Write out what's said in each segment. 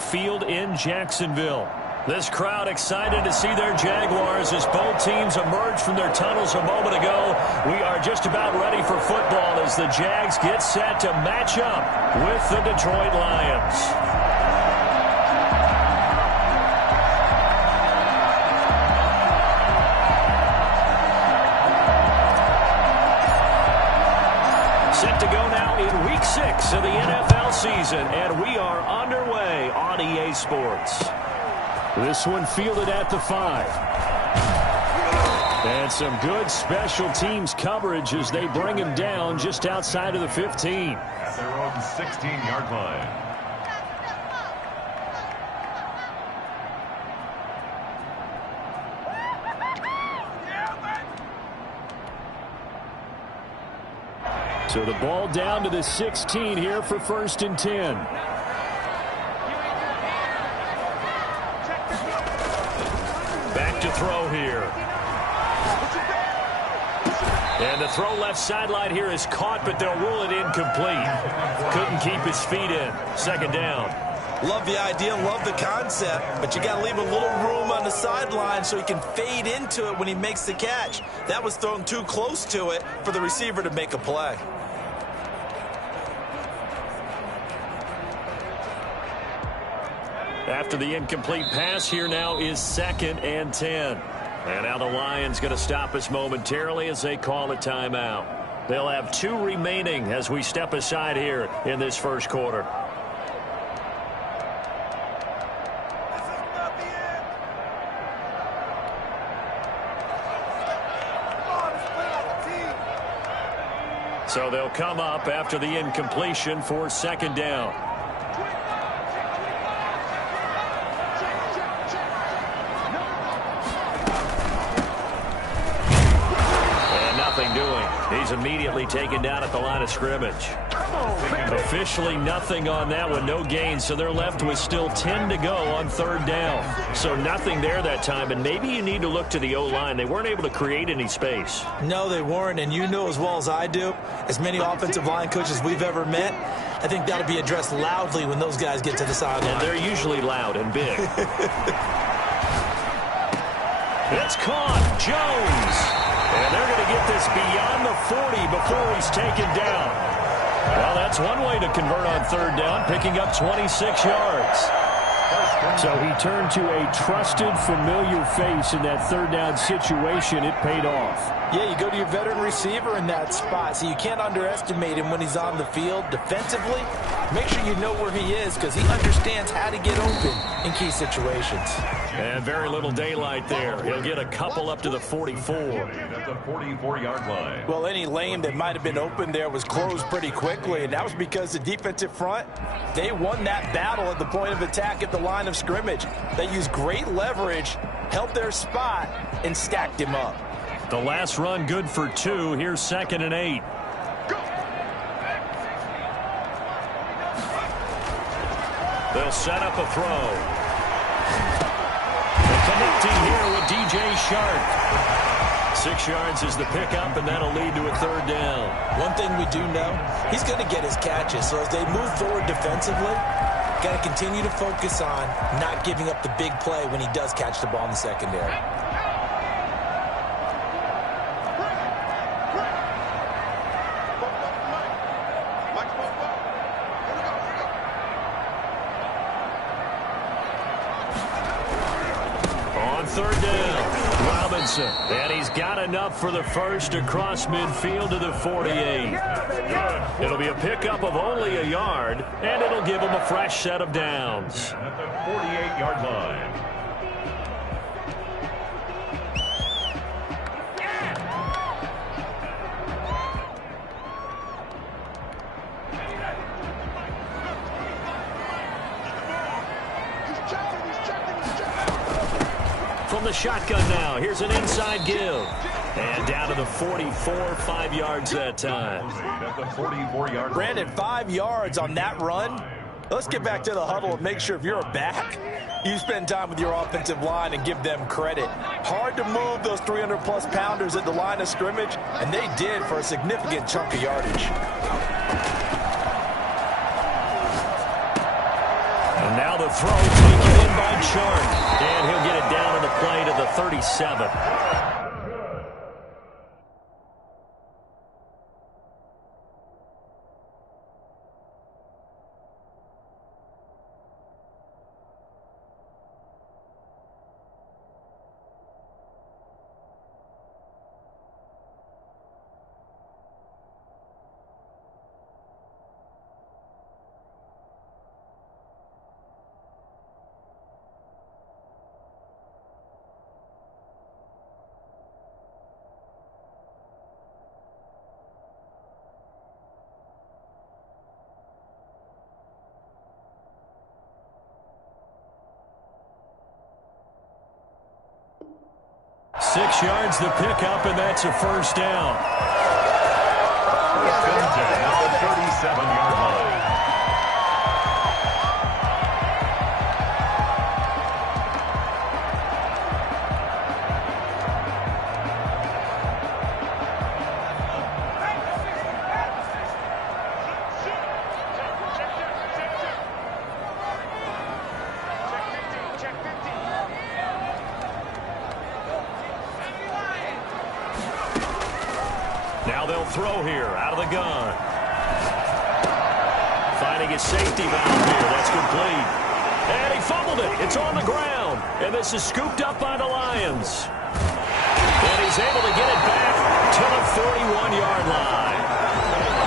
Field in Jacksonville. This crowd excited to see their Jaguars as both teams emerged from their tunnels a moment ago. We are just about ready for football as the Jags get set to match up with the Detroit Lions. Set to go now in Week 6 of the NFL season, and we are underway on EA Sports. This one fielded at the 5. And some good special teams coverage as they bring him down just outside of the 15. At their own 16-yard line. So the ball down to the 16 here for 1st and 10. Back to throw here. And the throw left sideline here is caught, but they'll rule it incomplete. Couldn't keep his feet in. 2nd down. Love the idea, love the concept, but you got to leave a little room on the sideline so he can fade into it when he makes the catch. That was thrown too close to it for the receiver to make a play. After the incomplete pass, here now is 2nd and 10. And now the Lions going to stop us momentarily as they call a timeout. They'll have 2 remaining as we step aside here in this first quarter. So they'll come up after the incompletion for 2nd down. He's immediately taken down at the line of scrimmage. Officially nothing on that one, no gain, so they're left with still 10 to go on 3rd down. So nothing there that time, and maybe you need to look to the O-line. They weren't able to create any space. No, they weren't, and you know as well as I do, as many offensive line coaches we've ever met, I think that'll be addressed loudly when those guys get to the sideline. And they're usually loud and big. It's caught. Jones. And they're going to get this beyond the 40 before he's taken down. Well, that's one way to convert on 3rd down, picking up 26 yards. So he turned to a trusted, familiar face in that 3rd down situation. It paid off. Yeah, you go to your veteran receiver in that spot, so you can't underestimate him when he's on the field defensively. Make sure you know where he is because he understands how to get open in key situations. And very little daylight there. He'll get a couple up to the 44. At the 44-yard line. Well, any lane that might have been open there was closed pretty quickly, and that was because the defensive front, they won that battle at the point of attack at the line of scrimmage. They used great leverage, held their spot, and stacked him up. The last run good for 2. Here's 2nd and 8. They'll set up a throw. Connecting here with DJ Shark. 6 yards is the pickup, and that'll lead to a 3rd down. One thing we do know, he's going to get his catches. So as they move forward defensively, got to continue to focus on not giving up the big play when he does catch the ball in the secondary. On 3rd down, Robinson. And he's got enough for the first across midfield to the 48. It'll be a pickup of only a yard, and it'll give him a fresh set of downs. At the 48-yard line. From the shotgun now, here's an inside give. And down to the 44, 5 yards that time. At the 44-yard line. Brandon, 5 yards on that run. Let's get back to the huddle and make sure if you're a back, you spend time with your offensive line and give them credit. Hard to move those 300-plus pounders at the line of scrimmage, and they did for a significant chunk of yardage. And now the throw taken in by Chark. And he'll get it down on the play to the 37. Six yards the pickup, and that's a first down. First and 10 at the 37-yard line. Now they'll throw here out of the gun. Finding a safety valve here. That's complete. And he fumbled it. It's on the ground. And this is scooped up by the Lions. And he's able to get it back to the 41-yard line.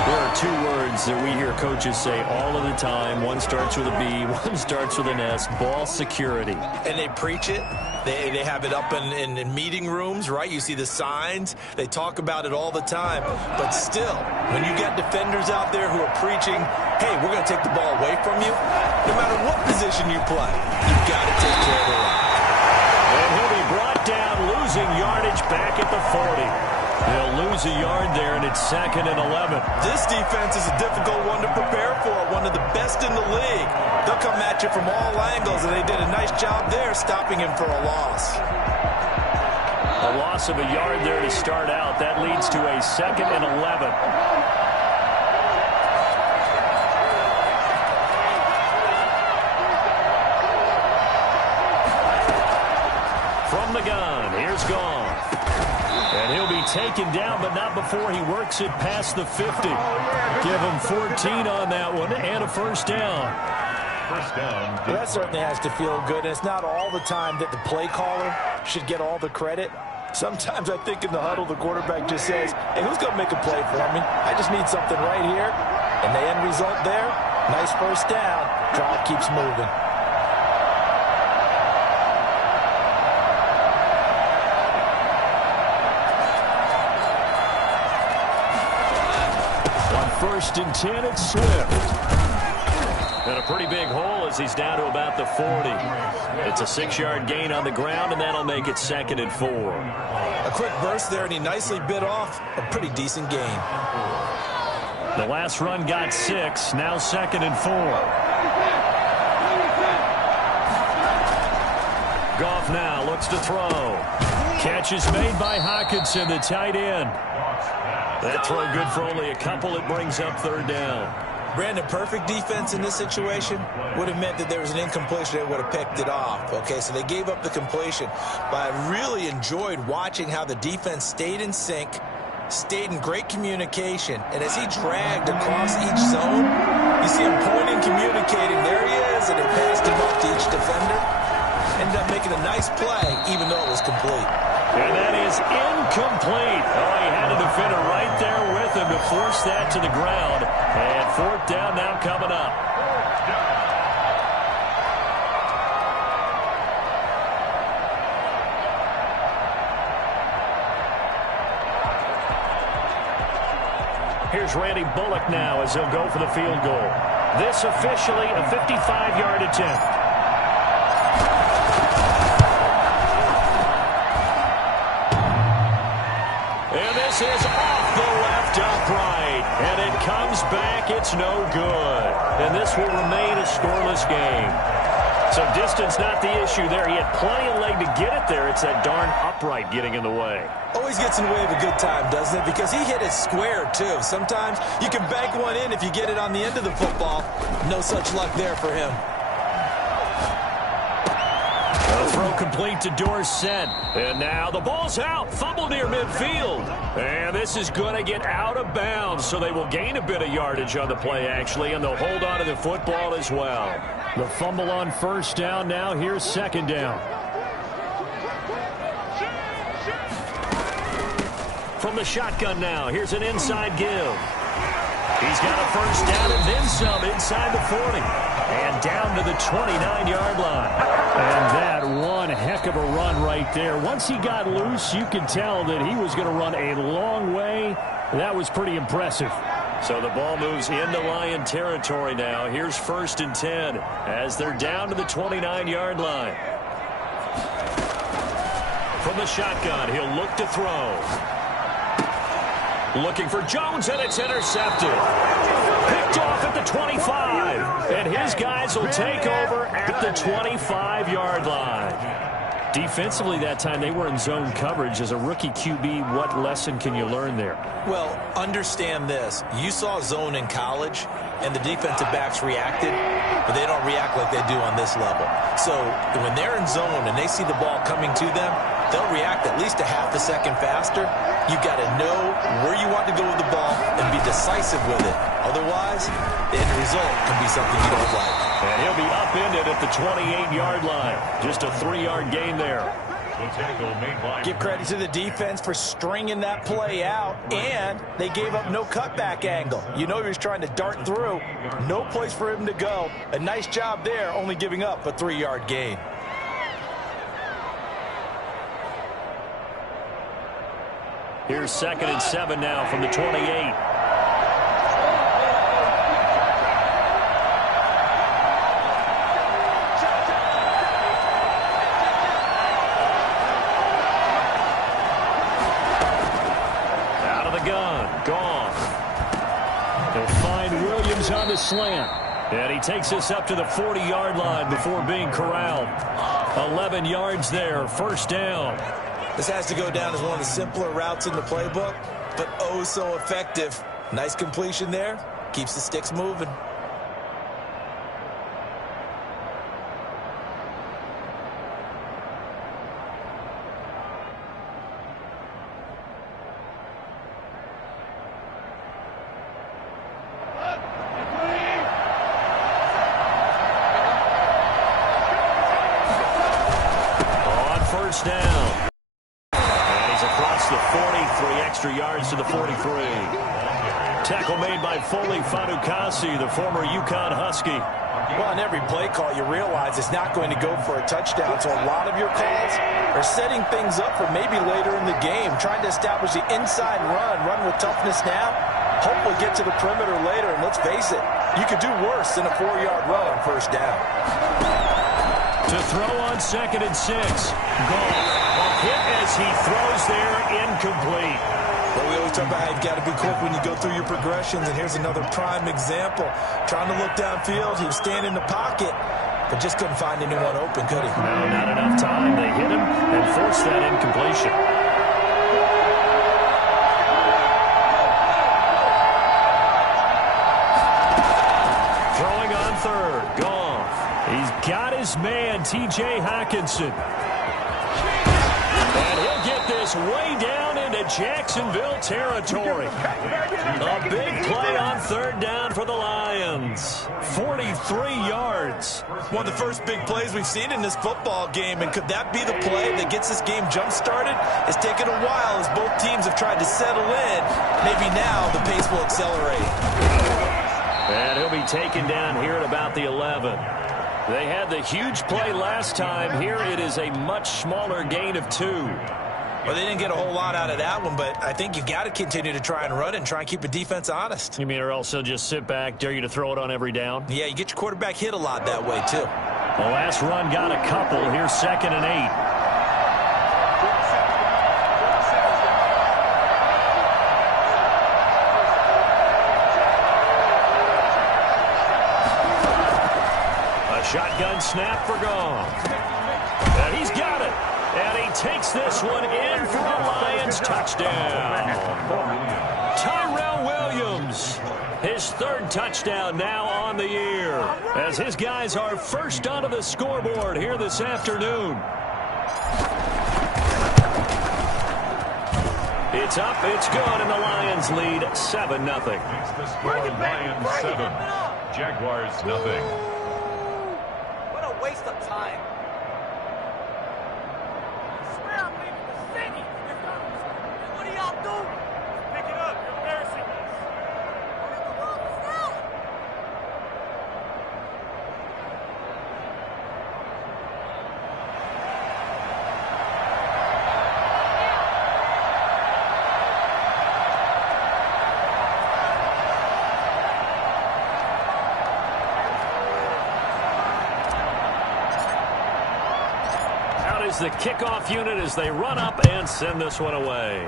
There are two words that we hear coaches say all of the time. One starts with a B, one starts with an S. Ball security. And they preach it. They have it up in meeting rooms, right? You see the signs. They talk about it all the time. But still, when you get defenders out there who are preaching, hey, we're going to take the ball away from you, no matter what position you play, you've got to take care of the line. And he'll be brought down, losing yardage back at the 40. They'll lose a yard there, and it's 2nd and 11. This defense is a difficult one to prepare for, one of the best in the league. They'll come at you from all angles, and they did a nice job there stopping him for a loss. A loss of a yard there to start out. That leads to a 2nd and 11. From the gun, here's Goff. And he'll be taken down, but not before he works it past the 50. Give him 14 on that one and a first down. First down. Well, that certainly has to feel good. And it's not all the time that the play caller should get all the credit. Sometimes I think in the huddle, the quarterback just says, hey, who's going to make a play for me? I just need something right here. And the end result there, nice first down. Drive keeps moving. First and 10, it's Swift. And a pretty big hole as he's down to about the 40. It's a 6-yard gain on the ground, and that'll make it 2nd and 4. A quick burst there, and he nicely bit off a pretty decent gain. The last run got 6, now 2nd and 4. Goff now looks to throw. Catch is made by Hockenson, the tight end. That throw good for only a couple. It brings up 3rd down. Brandon, perfect defense in this situation would have meant that there was an incompletion that would have picked it off. Okay, so they gave up the completion. But I really enjoyed watching how the defense stayed in sync, stayed in great communication. And as he dragged across each zone, you see him pointing, communicating. There he is, and they passed him up to each defender. Ended up making a nice play, even though it was complete. And that is incomplete. Oh, he had a defender right there with him to force that to the ground. And 4th down now coming up. Here's Randy Bullock now as he'll go for the field goal. This officially a 55-yard attempt. This is off the left upright, and it comes back. It's no good. And this will remain a scoreless game. So distance not the issue there. He had plenty of leg to get it there. It's that darn upright getting in the way. Always gets in the way of a good time, doesn't it? Because he hit it square, too. Sometimes you can bank one in if you get it on the end of the football. No such luck there for him. complete to Dorsett. And now the ball's out. Fumble near midfield. And this is going to get out of bounds, so they will gain a bit of yardage on the play, actually, and they'll hold on to the football as well. The fumble on first down now. Here's second down. From the shotgun now, here's an inside give. He's got a first down and then some inside the 40. And down to the 29-yard line. And that one heck of a run right there. Once he got loose, you could tell that he was going to run a long way. That was pretty impressive. So the ball moves into Lion territory now. Here's first and 10 as they're down to the 29-yard line. From the shotgun, he'll look to throw. Looking for Jones, and it's intercepted. Picked off at the 25. And his guys will take over at the 25-yard line. Defensively that time, they were in zone coverage. As a rookie QB, what lesson can you learn there? Well, understand this. You saw zone in college, and the defensive backs reacted, but they don't react like they do on this level. So when they're in zone and they see the ball coming to them, they'll react at least a half a second faster. You've got to know where you want to go with the ball and be decisive with it. Otherwise, the end result can be something you don't like. And he'll be upended at the 28-yard line. Just a 3-yard gain there. Give credit to the defense for stringing that play out, and they gave up no cutback angle. You know he was trying to dart through. No place for him to go. A nice job there, only giving up a 3-yard gain. Here's second and 7 now from the 28. Out of the gun. Gone. They'll find Williams on the slant. And he takes us up to the 40-yard line before being corralled. 11 yards there. First down. This has to go down as one of the simpler routes in the playbook, but oh so effective. Nice completion there. Keeps the sticks moving. On first down. The 43 extra yards to the 43. Tackle made by Foley Fatukasi, the former UConn Husky. Well, on every play call, you realize it's not going to go for a touchdown, so a lot of your calls are setting things up for maybe later in the game, trying to establish the inside run with toughness now, hopefully get to the perimeter later, and let's face it, you could do worse than a 4-yard run on first down. To throw on second and 6. Goal. Hit as he throws there, incomplete. Well, we always talk about how you've got to be quick when you go through your progressions, and here's another prime example. Trying to look downfield, he was standing in the pocket, but just couldn't find anyone open, could he? No, not enough time. They hit him and forced that incompletion. Throwing on third, Goff. He's got his man, T.J. Hockenson. And he'll get this way down into Jacksonville territory. A big play on third down for the Lions. 43 yards. One of the first big plays we've seen in this football game, and could that be the play that gets this game jump-started? It's taken a while as both teams have tried to settle in. Maybe now the pace will accelerate. And he'll be taken down here at about the 11. They had the huge play last time. Here it is a much smaller gain of 2. Well, they didn't get a whole lot out of that one, but I think you've got to continue to try and run it and try and keep the defense honest. You mean or else they'll just sit back, dare you to throw it on every down? Yeah, you get your quarterback hit a lot that way, too. The last run got a couple. Here's second and 8. Shotgun snap for Goff. And he's got it. And he takes this one in for a Lions touchdown. Tyrell Williams, his third touchdown now on the year, as his guys are first onto the scoreboard here this afternoon. It's up, it's good, and the Lions lead 7-0. Makes the score Lions 7, Jaguars nothing. What a waste of time. I swear I'm leaving the city. What do y'all do? Pick it up. You're embarrassing us. What in the world was that? Is the kickoff unit as they run up and send this one away.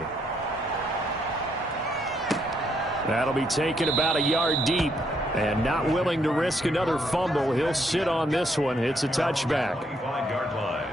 That'll be taken about a yard deep, and not willing to risk another fumble. He'll sit on this one. It's a touchback. 25-yard line.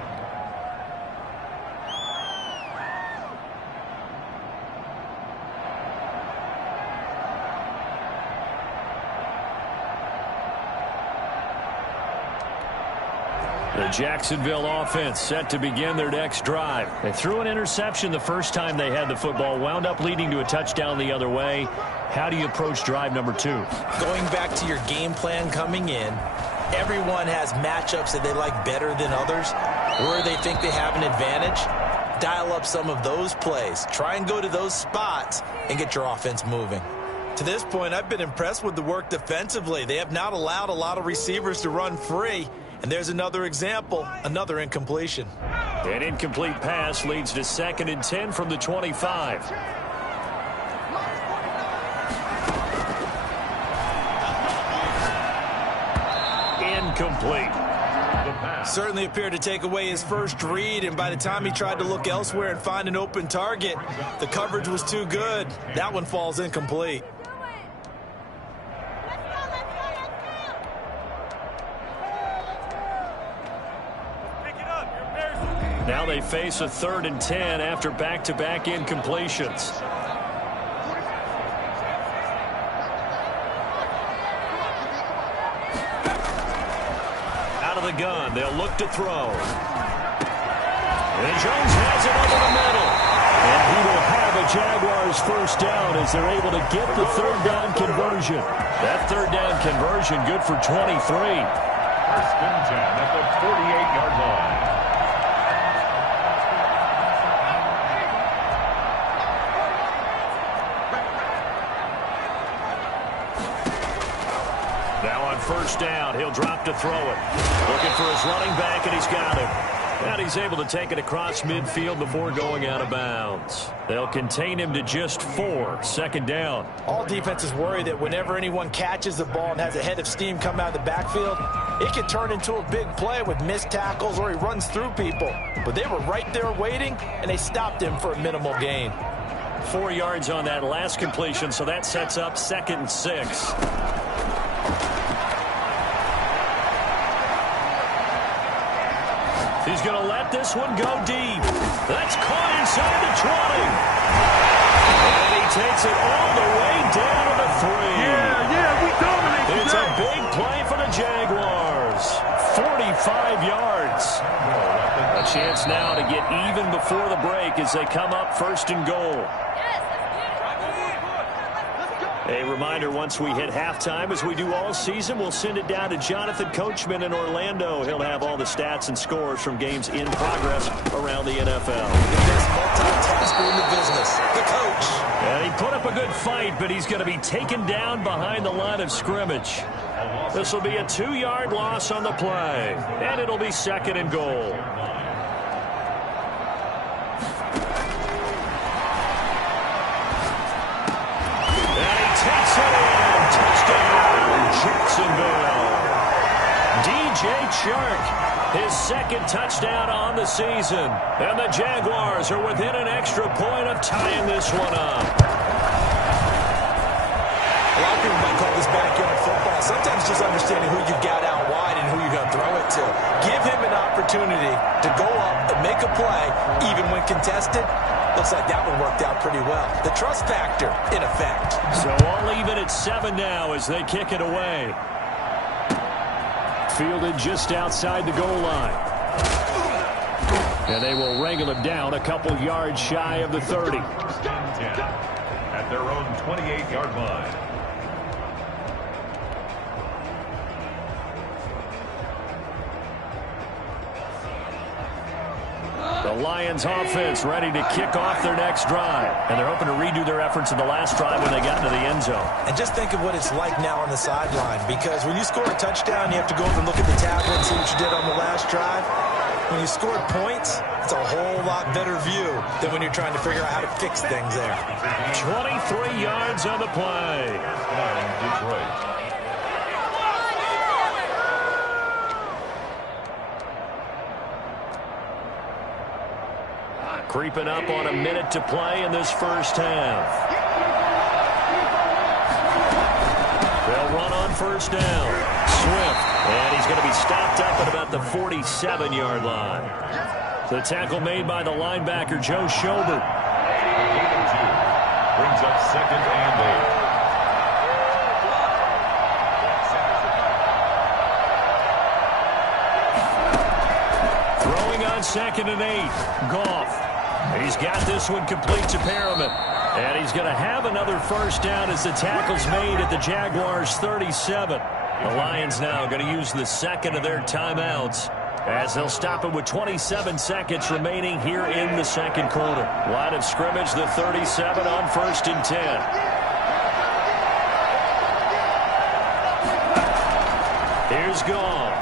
The Jacksonville offense set to begin their next drive. They threw an interception the first time they had the football, wound up leading to a touchdown the other way. How do you approach drive number 2? Going back to your game plan coming in, everyone has matchups that they like better than others, where they think they have an advantage. Dial up some of those plays. Try and go to those spots and get your offense moving. To this point, I've been impressed with the work defensively. They have not allowed a lot of receivers to run free. And there's another example, another incompletion. An incomplete pass leads to 2nd and 10 from the 25. Incomplete. Certainly appeared to take away his first read, and by the time he tried to look elsewhere and find an open target, the coverage was too good. That one falls incomplete. Now they face a 3rd and 10 after back-to-back incompletions. Out of the gun, they'll look to throw. And Jones has it over the middle. And he will have a Jaguars first down as they're able to get the 3rd down conversion. That 3rd down conversion good for 23. 1st and 10 at the 48-yard line. First down, he'll drop to throw it. Looking for his running back, and he's got him. And he's able to take it across midfield before going out of bounds. They'll contain him to just 4, 2nd down. All defenses worry that whenever anyone catches the ball and has a head of steam come out of the backfield, it can turn into a big play with missed tackles or he runs through people. But they were right there waiting, and they stopped him for a minimal gain. 4 yards on that last completion, so that sets up 2nd and 6. He's going to let this one go deep. That's caught inside the 20. And he takes it all the way down to the 3. We dominate It's today. a big play for the Jaguars. 45 yards. A chance now to get even before the break as they come up 1st and goal. A reminder, once we hit halftime, as we do all season, we'll send it down to Jonathan Coachman in Orlando. He'll have all the stats and scores from games in progress around the NFL. The best multitasker in the business, the coach. And he put up a good fight, but he's going to be taken down behind the line of scrimmage. This will be a 2-yard loss on the play, and it'll be 2nd and goal. Jacksonville. DJ Chark, his 2nd touchdown on the season. And the Jaguars are within an extra point of tying this one up. A lot of people might call this backyard football. Sometimes just understanding who you got out wide and who you're going to throw it to. Give him an opportunity to go up and make a play, even when contested. Looks like that one worked out pretty well. The trust factor, in effect. So all even at 7 now as they kick it away. Fielded just outside the goal line. And they will wrangle him down a couple yards shy of the 30. 10 at their own 28-yard line. The Lions offense ready to kick off their next drive. And they're hoping to redo their efforts in the last drive when they got into the end zone. And just think of what it's like now on the sideline, because when you score a touchdown, you have to go over and look at the tablet and see what you did on the last drive. When you scored points, it's a whole lot better view than when you're trying to figure out how to fix things there. 23 yards on the play. Detroit. Creeping up on a minute to play in this first half. They'll run on first down. Swift. And he's going to be stopped up at about the 47-yard line. The tackle made by the linebacker, Joe Schobert. Brings up 2nd and 8. Throwing on 2nd and 8. Goff. He's got this one complete to Perriman. And he's going to have another first down as the tackle's made at the Jaguars' 37. The Lions now going to use the second of their timeouts as they'll stop it with 27 seconds remaining here in the second quarter. Line of scrimmage, the 37 on 1st and 10. Here's Goff.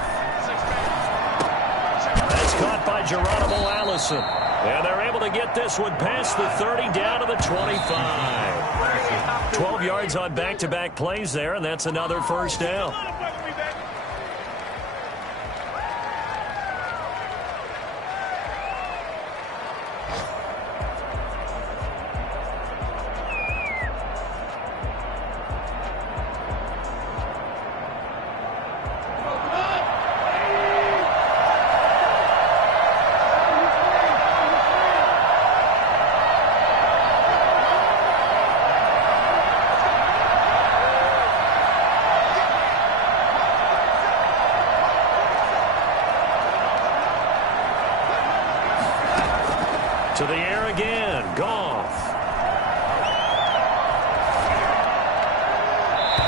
That's caught by Geronimo Allison. And they're able to get this one past the 30 down to the 25. 12 yards on back-to-back plays there, and that's another first down. To the air again, Goff.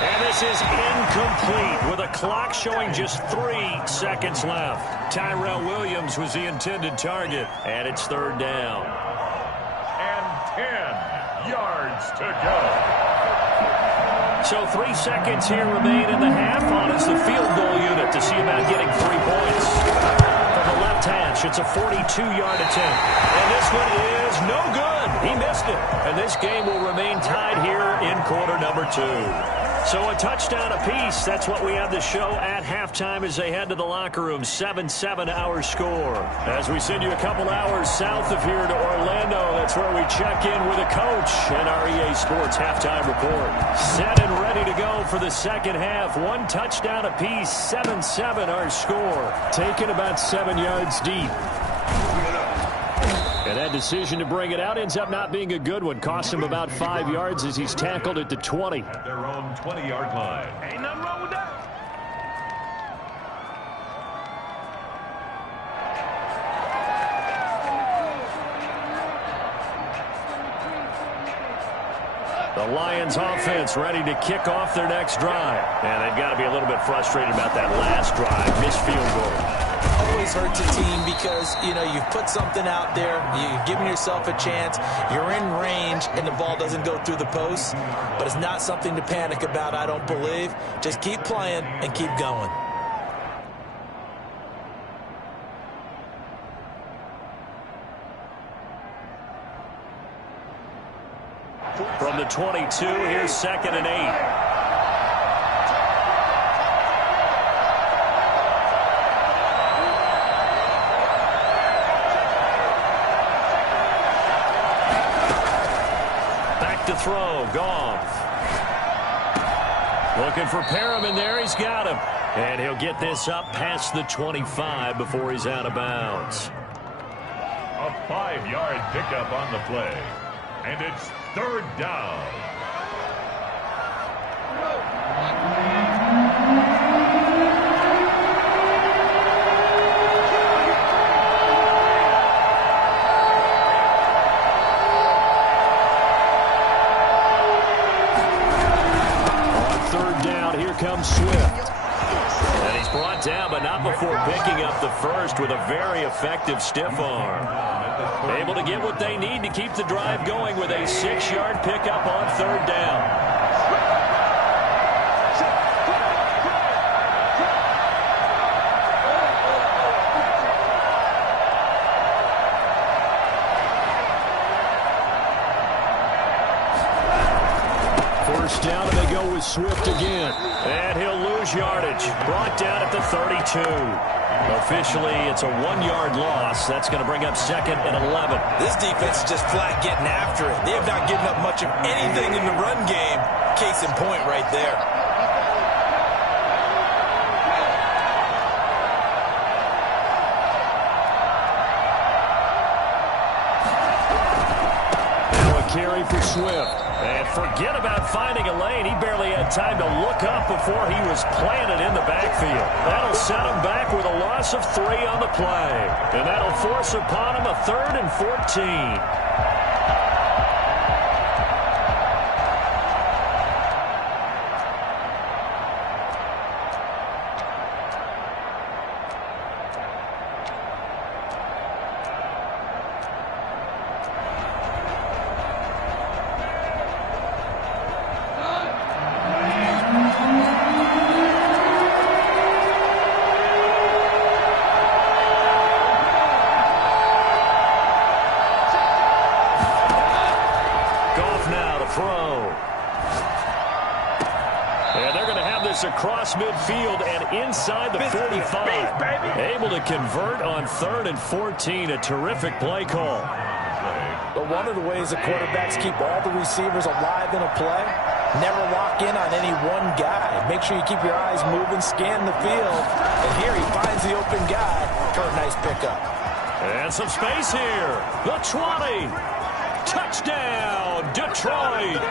And this is incomplete with a clock showing just 3 seconds left. Tyrell Williams was the intended target, and it's 3rd down. And 10 yards to go. So 3 seconds here remain in the half on as the field goal unit to see about getting 3 points. From the left hash, it's a 42-yard attempt. And this one is no good. He missed it. And this game will remain tied here in quarter number 2. So a touchdown apiece. That's what we have to show at halftime as they head to the locker room. 7-7 our score. As we send you a couple hours south of here to Orlando, that's where we check in with a coach and our EA Sports halftime report. Set and ready to go for the second half. 1 touchdown apiece. 7-7 our score. Taken about 7 yards deep. And that decision to bring it out ends up not being a good one. Cost him about 5 yards as he's tackled at the 20. At their own 20-yard line. Ain't nothing wrong with that. The Lions offense ready to kick off their next drive. And they've got to be a little bit frustrated about that last drive. Missed field goal. Always hurts a team because, you know, you've put something out there, you've given yourself a chance, you're in range, and the ball doesn't go through the post. But it's not something to panic about, I don't believe. Just keep playing and keep going. From the 22, here's 2nd and 8. To throw, Goff. Looking for Perriman there, he's got him. And he'll get this up past the 25 before he's out of bounds. A 5-yard pickup on the play. And it's 3rd down. up the first with a very effective stiff arm. Able to get what they need to keep the drive going with a 6-yard pickup on third down. First down, and they go with Swift again. And he'll lose yardage. Brought down at the 32. Officially, it's a 1-yard loss. That's going to bring up second and 11. This defense is just flat getting after it. They have not given up much of anything in the run game. Case in point right there. Now a carry for Swift. And forget about finding a lane. He barely had time to look up before he was planted in the backfield. That'll set him back with a loss of 3 on the play. And that'll force upon him a 3rd and 14. Across midfield and inside the 45. Able to convert on 3rd and 14. A terrific play call. But one of the ways the quarterbacks keep all the receivers alive in a play, never lock in on any one guy. Make sure you keep your eyes moving, scan the field. And here he finds the open guy for a nice pickup. And some space here. The 20. Touchdown, Detroit.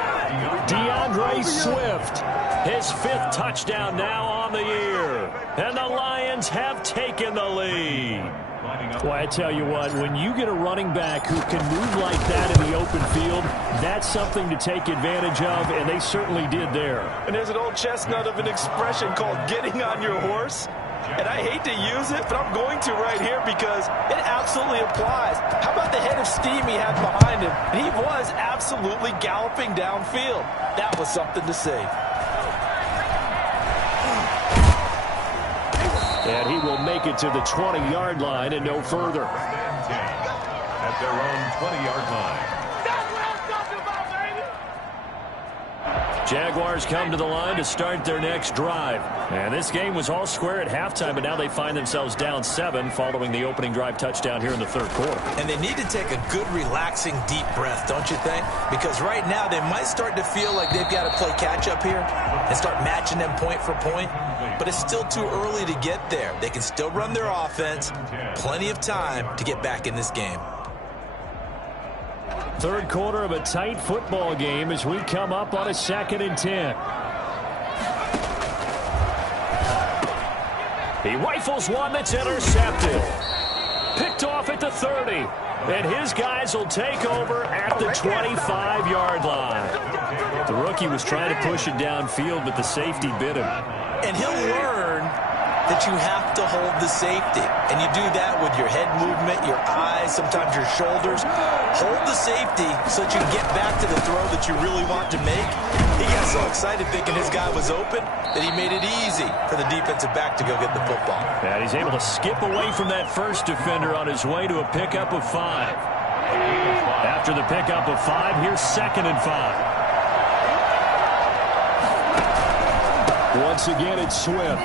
DeAndre Swift. His 5th touchdown now on the year. And the Lions have taken the lead. Well, I tell you what, when you get a running back who can move like that in the open field, that's something to take advantage of, and they certainly did there. And there's an old chestnut of an expression called getting on your horse. And I hate to use it, but I'm going to right here because it absolutely applies. How about the head of steam he had behind him? And he was absolutely galloping downfield. That was something to see. And he will make it to the 20-yard line and no further. At their own 20-yard line. That's what I'm talking about, baby! Jaguars come to the line to start their next drive. And this game was all square at halftime, but now they find themselves down 7 following the opening drive touchdown here in the 3rd quarter. And they need to take a good, relaxing, deep breath, don't you think? Because right now they might start to feel like they've got to play catch-up here and start matching them point for point. But it's still too early to get there. They can still run their offense. Plenty of time to get back in this game. 3rd quarter of a tight football game as we come up on a 2nd and 10. He rifles one that's intercepted. Picked off at the 30. And his guys will take over at the 25-yard line. The rookie was trying to push it downfield, but the safety bit him. And he'll learn that you have to hold the safety. And you do that with your head movement, your eyes, sometimes your shoulders. Hold the safety so that you can get back to the throw that you really want to make. He got so excited thinking his guy was open that he made it easy for the defensive back to go get the football. And he's able to skip away from that first defender on his way to a pickup of 5. After the pickup of 5, here's 2nd and 5. Once again, it's Swift.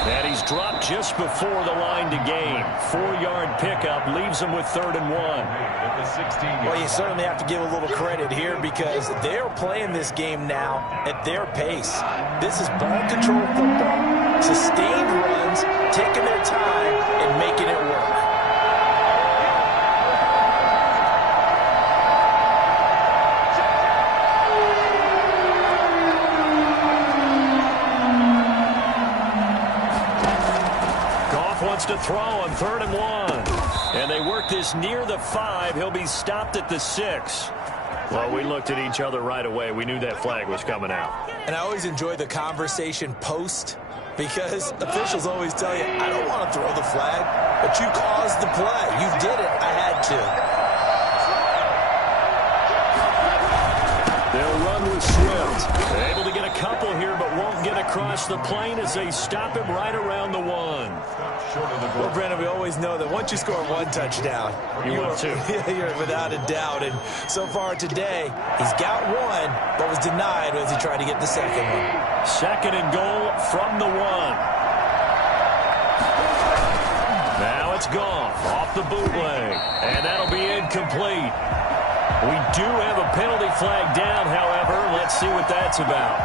And he's dropped just before the line to gain. 4-yard pickup leaves him with 3rd and 1. Well, you certainly have to give a little credit here because they're playing this game now at their pace. This is ball control football, sustained runs, taking their time and making it work. To throw on 3rd and 1. And they work this near the 5. He'll be stopped at the 6. Well, we looked at each other right away. We knew that flag was coming out. And I always enjoy the conversation post because officials always tell you, I don't want to throw the flag, but you caused the play. You did it. I had to. They'll run with Swift. Able to get a couple here, but won't get across the plane as they stop him right around the 1. Well, Brandon, we always know that once you score one touchdown, you're without a doubt. And so far today, he's got one, but was denied as he tried to get the second one. 2nd and goal from the 1. Now it's Goff off the bootleg, and that'll be incomplete. We do have a penalty flag down, however. Let's see what that's about.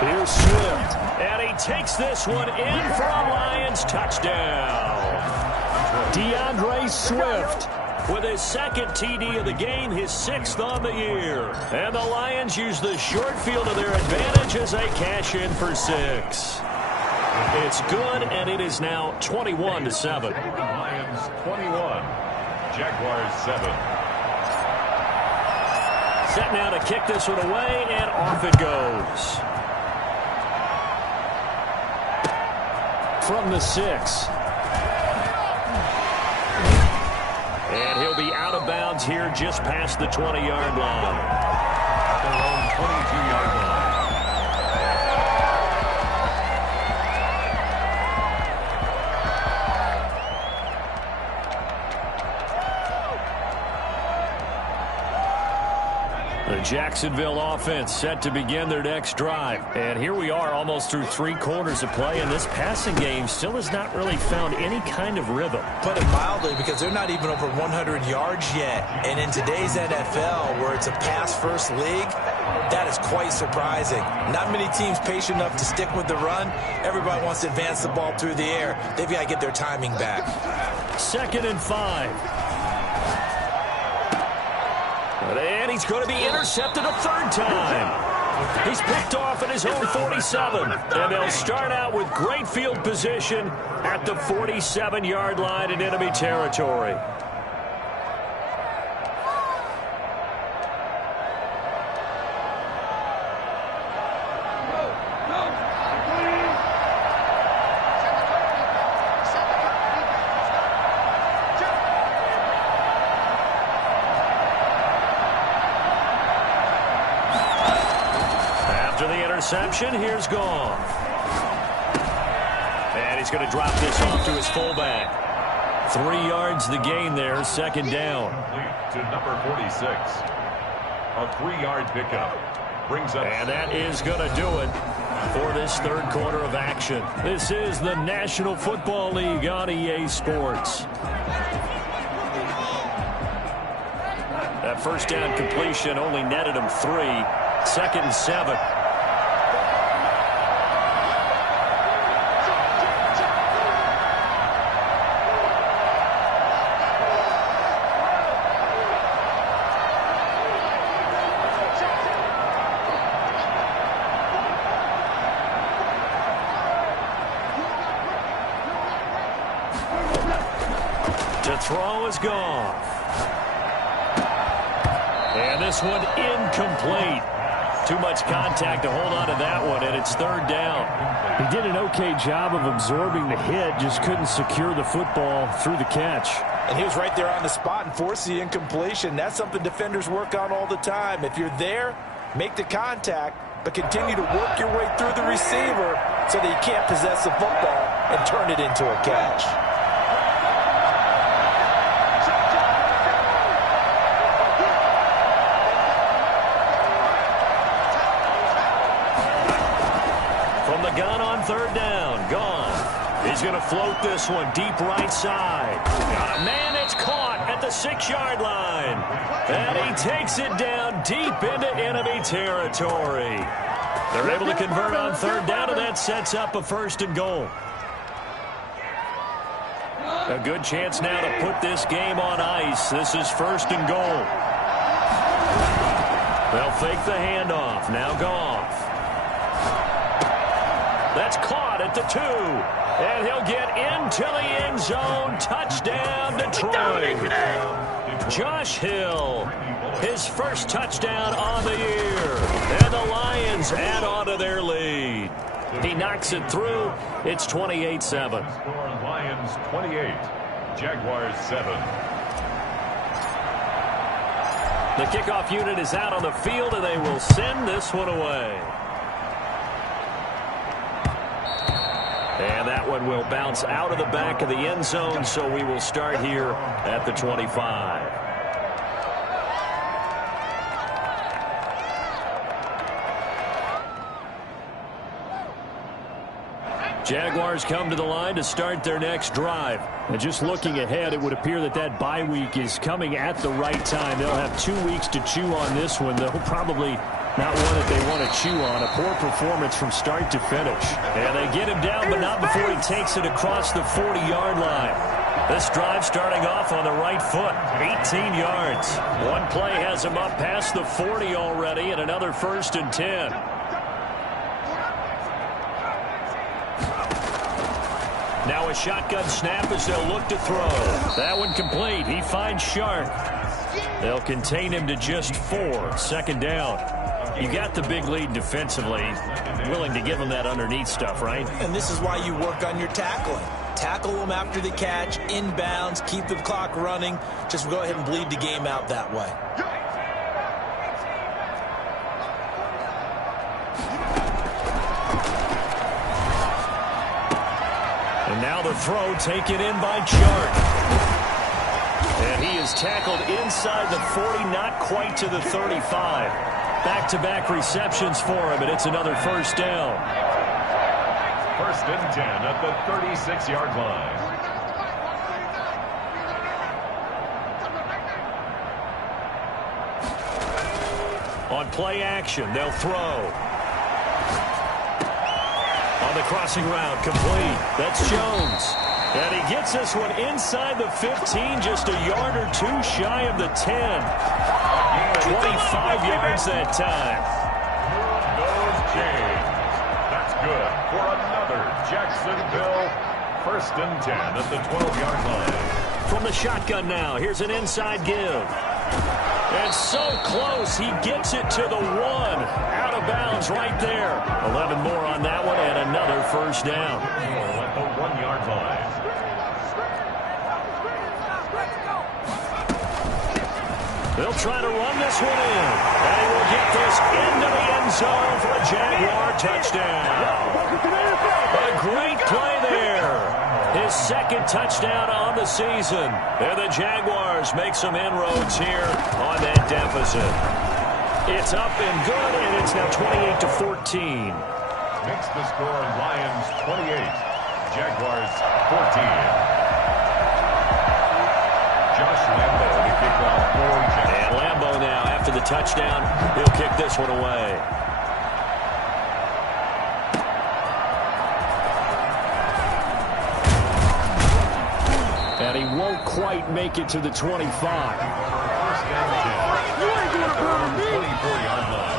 Here's Swift, and he takes this one in for a Lions touchdown. DeAndre Swift with his 2nd TD of the game, his 6th on the year. And the Lions use the short field to their advantage as they cash in for 6. It's good, and it is now 21-7. Lions 21, Jaguars 7. Set now to kick this one away, and off it goes. From the 6. And he'll be out of bounds here just past the 20-yard line. Their own 22-yard line. The Jacksonville offense set to begin their next drive. And here we are almost through 3 quarters of play, and this passing game still has not really found any kind of rhythm. Put it mildly, because they're not even over 100 yards yet. And in today's NFL, where it's a pass-first league, that is quite surprising. Not many teams patient enough to stick with the run. Everybody wants to advance the ball through the air. They've got to get their timing back. 2nd and 5. And he's going to be intercepted a 3rd time. He's picked off at his own 47. And they'll start out with great field position at the 47-yard line in enemy territory. Interception. Here's Goff. And he's going to drop this off to his fullback. 3 yards the gain there, 2nd down. To number 46. A 3-yard pickup. Brings up. And that is going to do it for this 3rd quarter of action. This is the National Football League on EA Sports. That 1st down completion only netted him 3. 2nd and 7. To throw is Goff. And this one incomplete. Too much contact to hold on to that one, and it's 3rd down. He did an okay job of absorbing the hit, just couldn't secure the football through the catch. And he was right there on the spot and forced the incompletion. That's something defenders work on all the time. If you're there, make the contact, but continue to work your way through the receiver so that you can't possess the football and turn it into a catch. From the gun on 3rd down, Goff. He's going to float this one deep right side. Got a man, it's caught at the 6-yard line. And he takes it down deep into enemy territory. They're able to convert on 3rd down, and that sets up a 1st and goal. A good chance now to put this game on ice. This is 1st and goal. They'll fake the handoff. Now Goff. That's caught at the 2. And he'll get into the end zone. Touchdown, Detroit. Josh Hill, his first touchdown on the year. And the Lions add on to their lead. He knocks it through. It's 28-7. Score Lions 28, Jaguars 7. The kickoff unit is out on the field, and they will send this one away. And that one will bounce out of the back of the end zone, so we will start here at the 25. Jaguars come to the line to start their next drive. And just looking ahead, it would appear that that bye week is coming at the right time. They'll have 2 weeks to chew on this one. They'll probably not one that they want to chew on. A poor performance from start to finish. And they get him down, but not before he takes it across the 40-yard line. This drive starting off on the right foot, 18 yards. One play has him up past the 40 already, and another 1st and 10. Now a shotgun snap as they'll look to throw. That one complete. He finds Shark. They'll contain him to just 4. 2nd down. You got the big lead defensively. Willing to give him that underneath stuff, right? And this is why you work on your tackling. Tackle them after the catch, inbounds, keep the clock running. Just go ahead and bleed the game out that way. And now the throw taken in by Chark. And he is tackled inside the 40, not quite to the 35. Back-to-back receptions for him, and it's another 1st down. 1st and 10 at the 36-yard line. On play action, they'll throw. On the crossing route, complete. That's Jones. And he gets this one inside the 15, just a yard or 2 shy of the 10. 25 yards that time. Goes James. That's good for another Jacksonville 1st and 10 at the 12-yard line. From the shotgun now, here's an inside give. And so close, he gets it to the 1. Out of bounds right there. 11 more on that one, and another 1st down. At the 1-yard line. They'll try to run this one in. And we'll get this into the end zone for a Jaguar touchdown. A great play there. His 2nd touchdown on the season. And the Jaguars make some inroads here on that deficit. It's up and good, and it's now 28-14. Makes the score Lions 28, Jaguars 14. Josh Lambo to kick off for Jaguars. And Lambo now, after the touchdown, he'll kick this one away. And he won't quite make it to the 25. 1st and 10. You ain't gonna burn me. 24-yard line.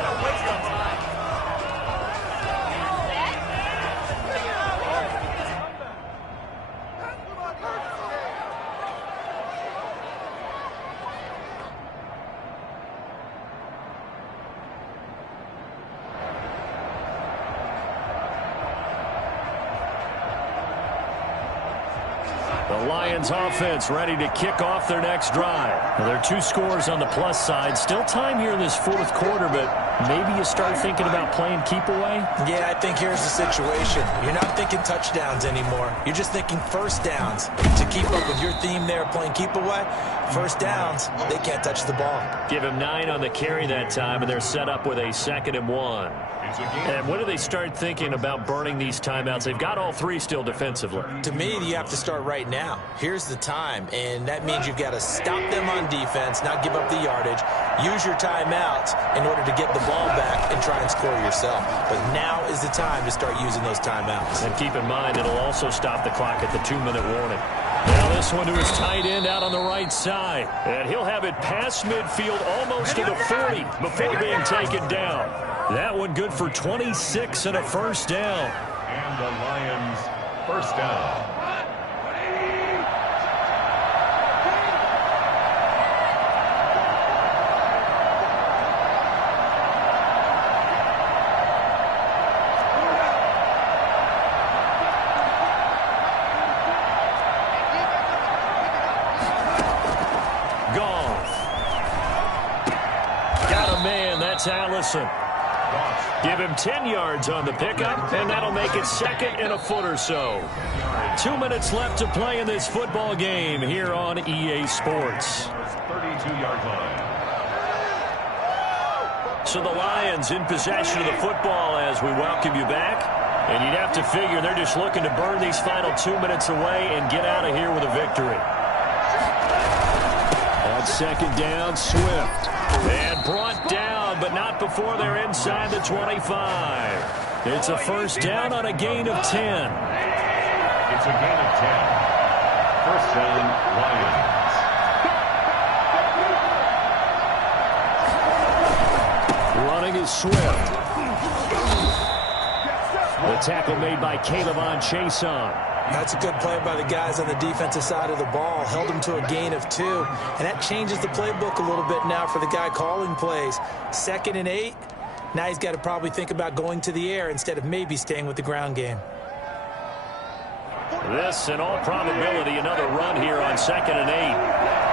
The Lions offense ready to kick off their next drive. Now, there are 2 scores on the plus side. Still time here in this 4th quarter, but maybe you start thinking about playing keep away? Yeah, I think here's the situation. You're not thinking touchdowns anymore. You're just thinking 1st downs. To keep up with your theme there, playing keep away, 1st downs, they can't touch the ball. Give him 9 on the carry that time, and they're set up with a 2nd and 1. And when do they start thinking about burning these timeouts? They've got all 3 still defensively. To me, you have to start right now. Here's the time, and that means you've got to stop them on defense, not give up the yardage, use your timeouts in order to get the ball back and try and score yourself. But now is the time to start using those timeouts. And keep in mind, it'll also stop the clock at the 2-minute warning. Now this one to his tight end out on the right side. And he'll have it past midfield almost to the 40 before being taken down. That one good for 26 and a 1st down. And the Lions First down. That's Allison. Give him 10 yards on the pickup, and that'll make it second and a foot or so. 2 minutes left to play in this football game here on EA Sports. 32-yard line. So the Lions in possession of the football as we welcome you back. And you'd have to figure they're just looking to burn these final 2 minutes away and get out of here with a victory. On second down, Swift. And brought down, but not before they're inside the 25. It's a first down on a gain of 10. It's a gain of 10. First down, Lions. Running is Swift. The tackle made by K'Lavon Chaisson. That's a good play by the guys on the defensive side of the ball. Held him to a gain of 2. And that changes the playbook a little bit now for the guy calling plays. 2nd and 8. Now he's got to probably think about going to the air instead of maybe staying with the ground game. This, in all probability, another run here on 2nd and 8.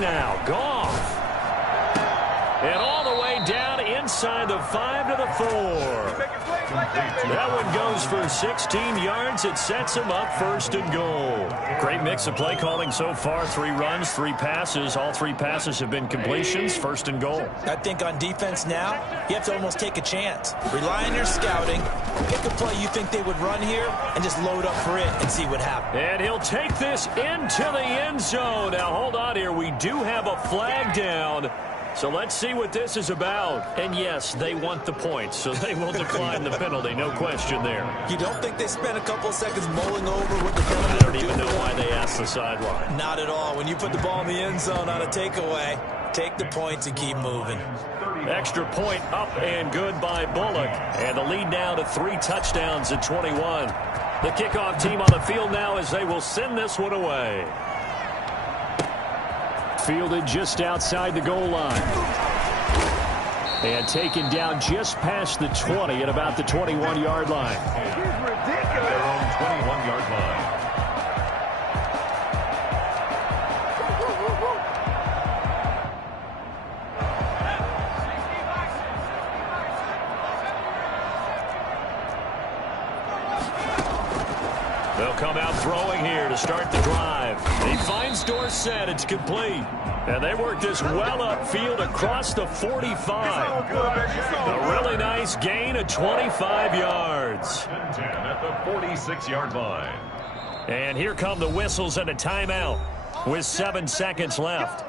Now, Goff. And all the way down inside the 5 to the 4. That one goes for 16 yards. It sets him up 1st and goal. Great mix of play calling so far. 3 runs, 3 passes. All 3 passes have been completions. 1st and goal. I think on defense now, you have to almost take a chance. Rely on your scouting. Pick a play you think they would run here and just load up for it and see what happens. And he'll take this into the end zone. Now, hold on here. We do have a flag down. So let's see what this is about. And yes, they want the points, so they will decline the penalty. No question there. You don't think they spent a couple of seconds mulling over what the penalty? I don't even know why they asked the sideline. Not at all. When you put the ball in the end zone on a takeaway, take the points and keep moving. Extra point up and good by Bullock. And the lead now to 3 touchdowns at 21. The kickoff team on the field now as they will send this one away. Fielded just outside the goal line. And taken down just past the 20 at about the 21-yard line. Their own 21-yard line. They'll come out throwing here to start the drive. He finds Dorsett. It's complete. And they work this well upfield across the 45. A really nice gain of 25 yards. 10 at the 46-yard line. And here come the whistles and a timeout with 7 seconds left.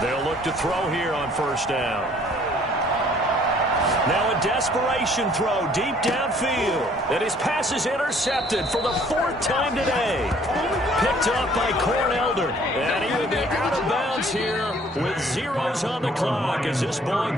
They'll look to throw here on 1st down. Now a desperation throw deep downfield. And his pass is intercepted for the 4th time today. Picked up by Cornelder. And he will be out of bounds here with zeros on the clock as this ball game